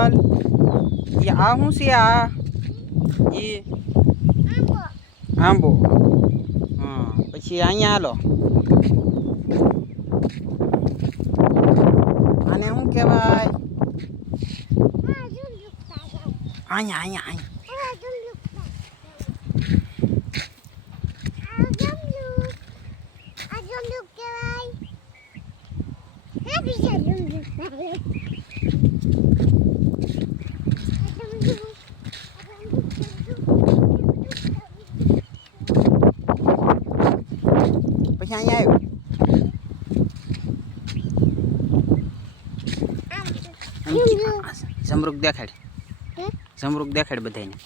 વિશાલ એ આ શું છે આ એ આંબો હા પછી અહીંયા હાલો આને શું કહેવાય અહીંયા અહીંયા અહીંયા પછી અહીંયા આવ્યો જમરૂક દેખાડ જમરૂક દેખાડ બધાને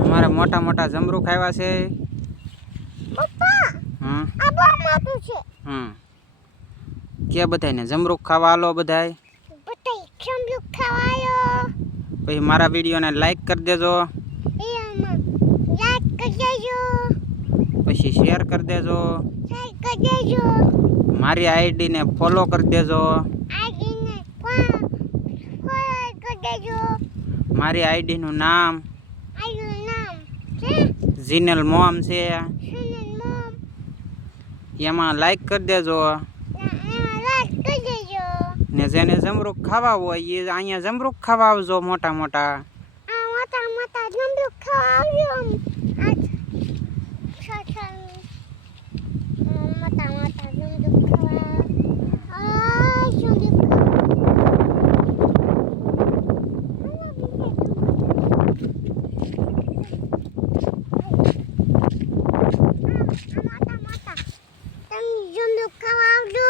અમારા મોટા મોટા જમરૂક આવ્યા છે કે બધાને જમરૂક ખાવા હાલો બધાય પછી મારા વિડીયોને લાઈક કરી દેજો પછી શેર કરી દેજો મારી આઈડીને ફોલો કરી દેજો મારી આઈડીનું નામ જીનલ મોમ છે એમાં લાઈક કરી દેજો ને જેને જમરૂક ખાવા હોય એ અહીંયા જમરૂક ખાવા આવજો મોટા મોટા ખાવા આવજો